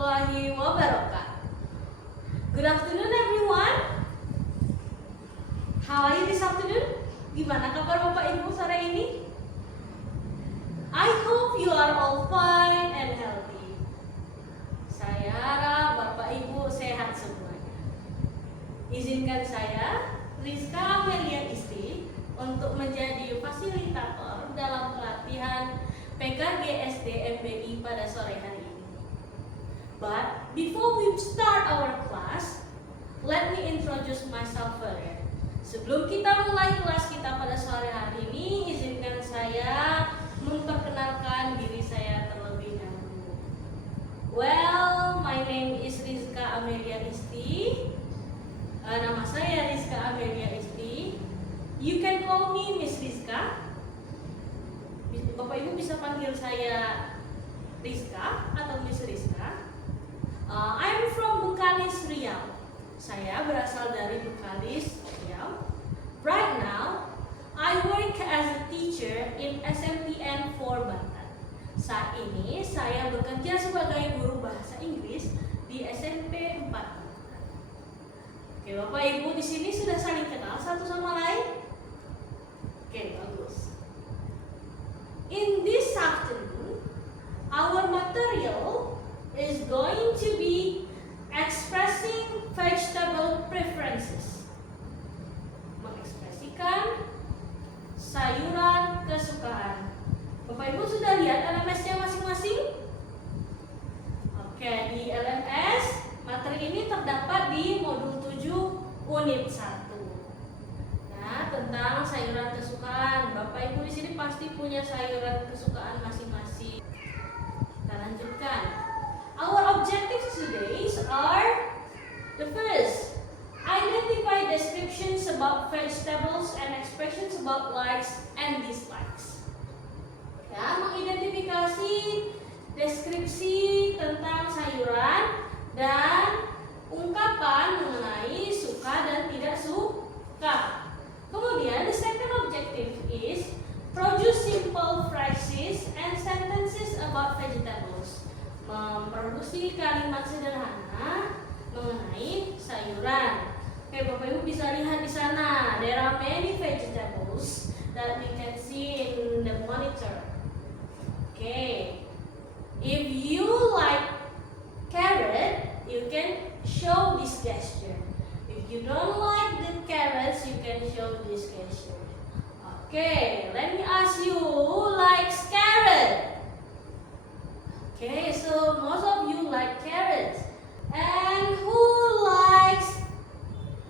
warahmatullahi wabarakatuh. Good afternoon everyone. How are you this afternoon? Gimana kabar Bapak Ibu sore ini? I hope you are all fine and healthy. Saya harap Bapak Ibu sehat semuanya. Izinkan saya, Rizka Amelia Isti, untuk menjadi fasilitator dalam pelatihan PKG SD MBI pada sore hari ini. But before we start our class, let me introduce myself further. Sebelum kita mulai kelas kita pada sore hari ini, izinkan saya memperkenalkan diri saya terlebih dahulu. Well, my name is Rizka Amelia Isti. Nama saya Rizka Amelia Isti. You can call me Miss Rizka. Bapak Ibu bisa panggil saya Rizka atau Miss Rizka. I'm from Bengkalis, Riau. Saya berasal dari Bengkalis, Riau. Right now, I work as a teacher in SMPN 4 Banten. Saat ini saya bekerja sebagai guru bahasa Inggris di SMP 4 Banten. Oke, Bapak Ibu di sini sudah saling kenal satu sama lain? Oke, bagus. In this afternoon, our material is going to be expressing vegetable preferences. Mengekspresikan sayuran kesukaan. Bapak Ibu sudah lihat LMS-nya masing-masing? Oke, di LMS materi ini terdapat di modul 7 unit 1. Nah, tentang sayuran kesukaan. Bapak Ibu di sini pasti punya sayuran kesukaan masing-masing. Kita lanjutkan. Our objectives today are the first, identify descriptions about vegetables and expressions about likes and dislikes. Ya, mengidentifikasi deskripsi tentang sayuran dan ungkapan mengenai suka dan tidak suka. Kemudian the second objective is produce simple phrases and sentences about vegetables. Memproduksi kalimat sederhana mengenai sayuran. Oke, Bapak Ibu bisa lihat di sana. There are many vegetables that we can see in the monitor. Okay. If you like carrot, you can show this gesture. If you don't like the carrots, you can show this gesture. Okay, let me ask you, who likes carrot? Okay, so most of you like carrots. And who likes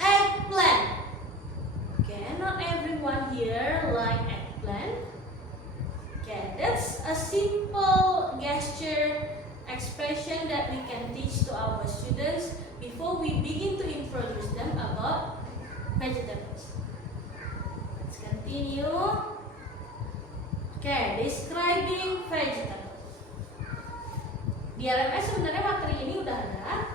eggplant? Okay, not everyone here like eggplant. Okay, that's a simple gesture expression that we can teach to our students before we begin to introduce them about vegetables. Let's continue. Okay, describing vegetables. Di LMS sebenarnya materi ini udah ada.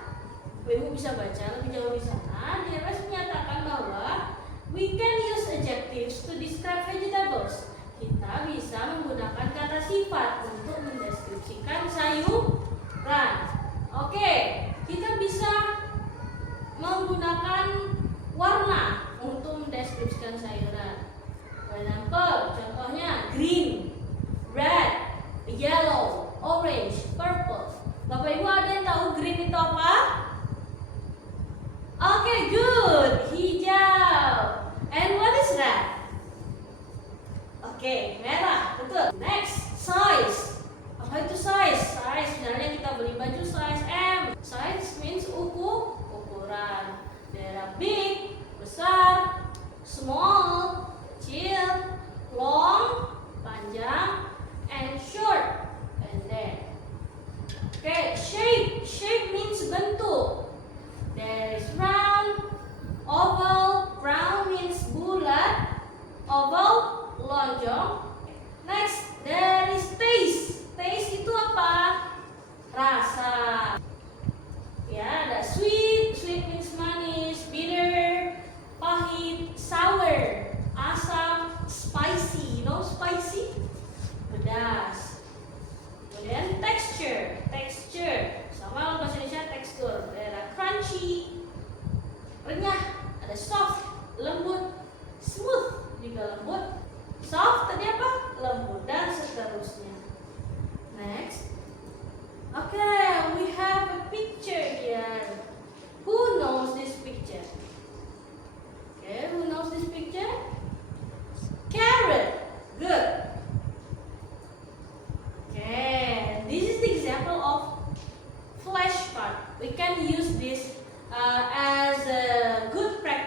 Ibu bisa baca lebih jauh di sana. Di LMS menyatakan bahwa we can use adjectives to describe vegetables. Kita bisa menggunakan kata sifat untuk mendeskripsikan sayuran. Oke, kita bisa menggunakan warna untuk mendeskripsikan sayuran. For example, contohnya green, red, yellow, orange, purple. Bapak Ibu ada yang tahu green itu apa? Okay, good. Hijau. And what is red? Okay, merah. Betul. Next, size. Apa itu size? Size sebenarnya kita beli baju size M. Size means ukuran. There are big, besar, small, kecil, long, panjang, and short. Okay, shape. Shape means bentuk. There is round, oval. Round means bulat, oval lonjong. Next, there is taste. Taste itu apa? Rasa. Ya, ada sweet. Sweet means manis, bitter, pahit, sour, asam, spicy. You know spicy? Pedas. Kemudian texture. Texture sama bahasa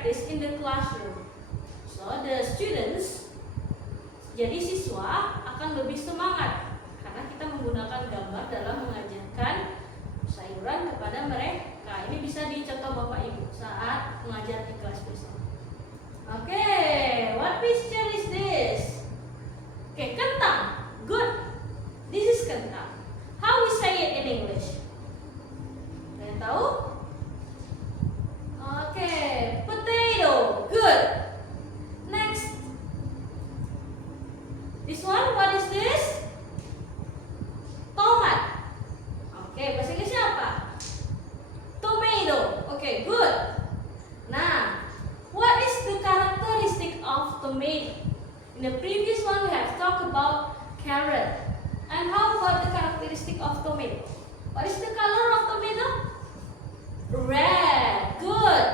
practice in the classroom. So the students, jadi siswa akan lebih semangat karena kita menggunakan gambar dalam mengajarkan sayuran kepada mereka. Ini bisa dicontoh Bapak Ibu saat mengajar di kelas besok. Oke, what picture is this? Oke, kentang. Good. This is kentang. How we say it in English? Kalian tahu? Oke, potato. Good. Next. This one, what is this? Tomat. Oke, bahasa Inggrisnya apa? Tomato. Oke, good. Nah, what is the characteristic of tomato? In the previous one we have talked about carrot. And how about the characteristic of tomato? What is the color of tomato? Red. Good.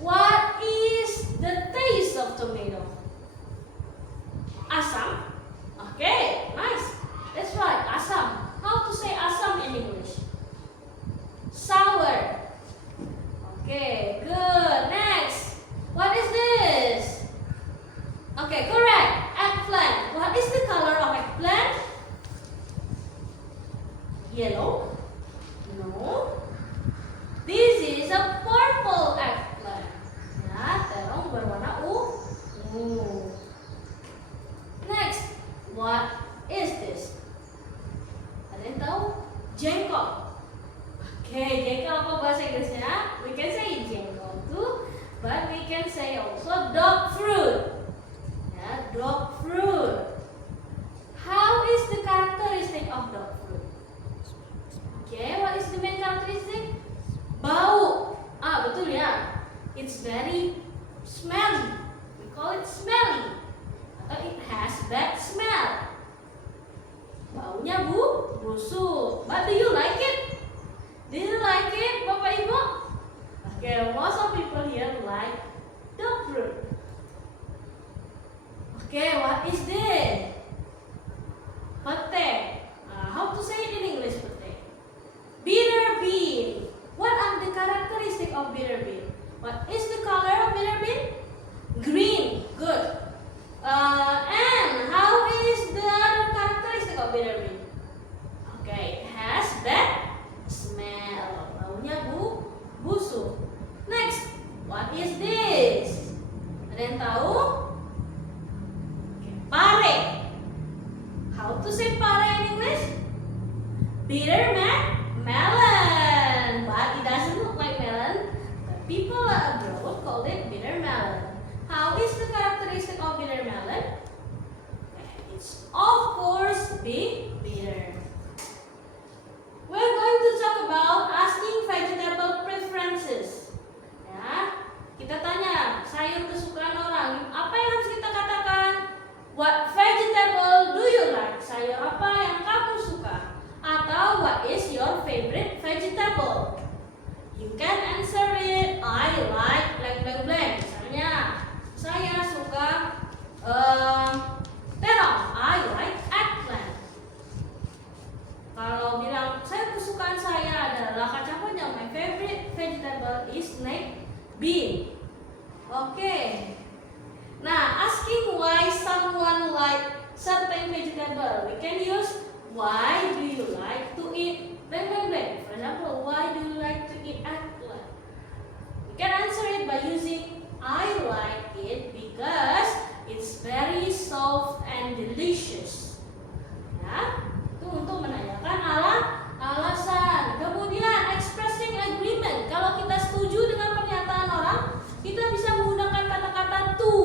What is the taste of tomato? Asam. Okay, nice. That's right, asam. How to say asam in English? Sour. Okay, good. Next. What is this? Okay, correct. Eggplant. What is the color of eggplant? Yellow? No. This is a purple eggplant. Ya, terong berwarna ungu. Next, what is this? Ada yang tahu? Jengkol. Okay, jengkol apa bahasa Inggrisnya? We can say jengkol too, but we can say also dog fruit. Ya, dog fruit. How is the characteristic of dog fruit? Okay, what is the main characteristic? Bau. Ah, betul ya. It's very smelly. We call it smelly. Atau it has bad smell. Baunya busuk. But do you like it? Do you like it, Bapak Ibu? Okay, most of people here like dog fruit. Okay, what is this? Pete. How to say it in English, pete? Bitter bean. What are the characteristics of bitter bean? What is the color of bitter bean? Green. Good. And how is the other characteristic of bitter bean? Okay, it has bad smell. Baunya busuk. Next, what is this? Ada yang tahu? Okay, pare. How to say pare in English? Bitter melon. But it doesn't look like melon. But people abroad call it bitter melon. How is the characteristic of bitter melon? It's of course bitter. We're going to talk about asking vegetable preferences. Ya, kita tanya sayur kesukaan orang. Apa yang harus kita katakan? What vegetable do you like? Sayur apa yang kamu suka? Atau what is your favorite vegetable? You can answer it. I like blank blank. Misalnya, saya suka terong. I like eggplant. Kalau bilang saya kesukaan saya adalah kacang panjang, my favorite vegetable is snake bean. Okay. Nah, asking why someone like certain vegetable, we can use why do you like to eat blank blank blank. For example, why do you like to eat eggplant? We can answer it by using I like it because it's very soft and delicious. Ya, itu untuk menanyakan alasan. Kemudian expressing agreement. Kalau kita setuju dengan pernyataan orang, kita bisa menggunakan kata-kata to.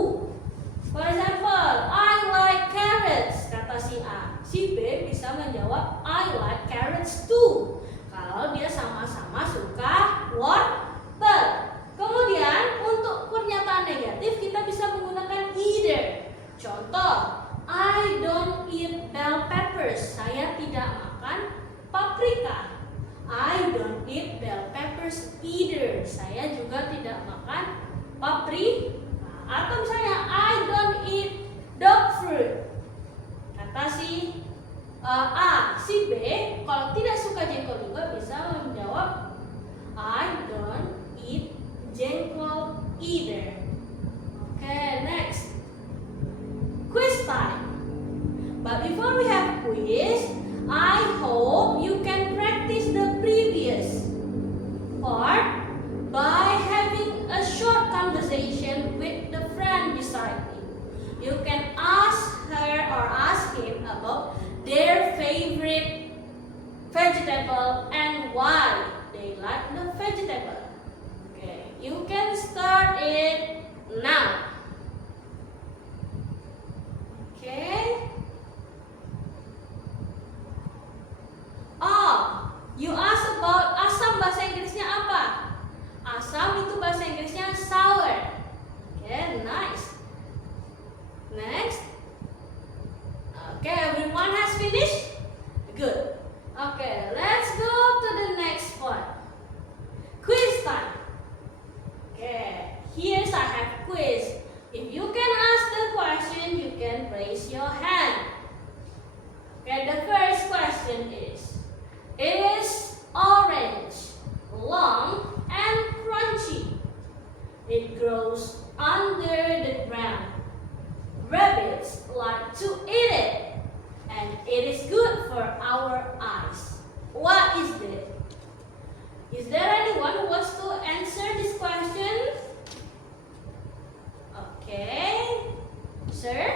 For example, I like carrots, kata si A. Si B bisa menjawab I like carrots too. Kalau dia sama-sama suka wortel. Kemudian untuk pernyataan negatif kita bisa menggunakan either. Contoh, I don't eat bell peppers. Saya tidak makan paprika. I don't eat bell peppers either. Saya juga tidak makan paprika. Atau misalnya I don't eat dog fruit. Kata si A, si B kalau tidak suka jengkol juga bisa menjawab I don't eat jengkol either. vegetable and why they like the vegetable. Okay, you can start it now. Okay. Oh, you ask about asam, bahasa Inggrisnya apa? Asam itu bahasa Inggrisnya sour. Okay, nice. Next. Okay, everyone has finished? Good. Okay, let's go to the next one. Quiz time. Okay, here's I have quiz. If you can ask the question, you can raise your hand. Okay, the first question is orange, long and crunchy. It grows under the ground. Rabbits like to eat it, and it is good for our eyes. What is it? Is there anyone who wants to answer this question? Okay, sir?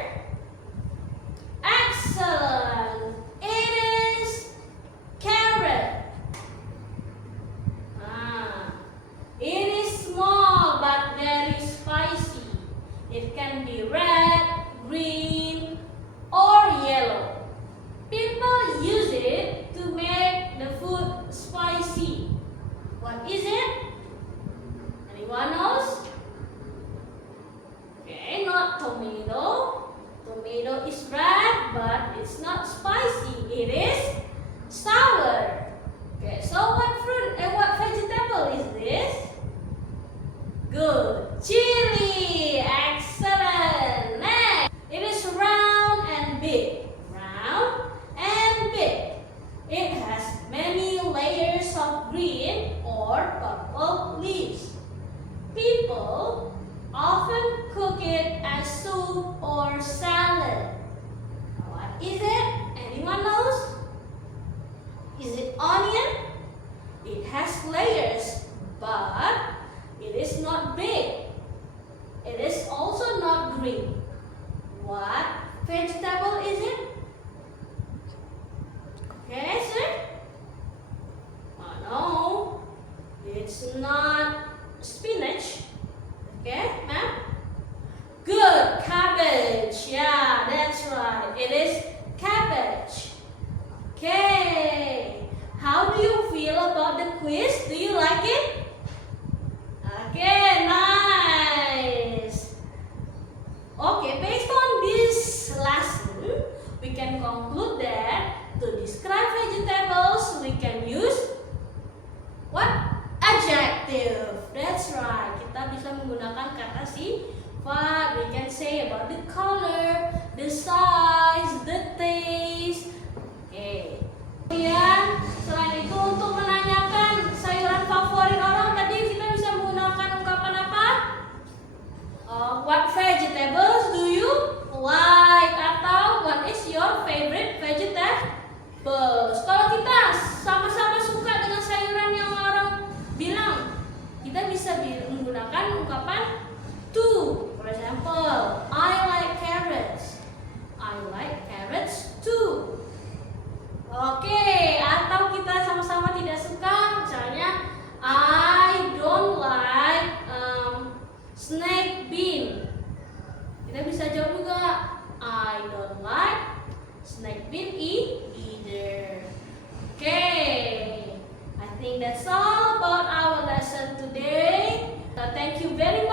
Excellent! It is carrot. It is small but very spicy. It can be red, green, or yellow. People use it to make the food spicy. What is it? Anyone knows? Okay, not tomato. Tomato is red, but it's not spicy. It is sour. Okay, so what fruit and what vegetable is this? Good. Chili. Excellent. Next. It is round and big. Round and big. It has many layers of green or purple leaves. People often cook it as soup or salad. What is it? Anyone knows? Is it onion? It has layers, but it is not big. It is also not green. What vegetable is it? Okay, sir? Oh no, it's not spinach. Okay, ma'am? Good, cabbage. Yeah, that's right. It is cabbage. Okay. How do you feel about the quiz? Do you like it? Okay, nice. Okay, based on this lesson, we can conclude that to describe vegetables, we can use what? Adjective. That's right. Kita bisa menggunakan kata sifat. We can say about the color, the size, the taste. Okay. Kemudian selain itu untuk menanyakan sayuran favorit orang, tadi kita bisa menggunakan ungkapan apa? What vegetables do you like? Atau what is your favorite vegetables? Kalau kita sama-sama suka dengan sayuran yang orang bilang, kita bisa menggunakan ungkapan to. For example, I like carrots. I like carrots too. Oke, atau kita sama-sama tidak suka, misalnya I don't like snake bean. Kita bisa jawab juga I don't like snake bean either. Okay, I think that's all about our lesson today. Thank you very much.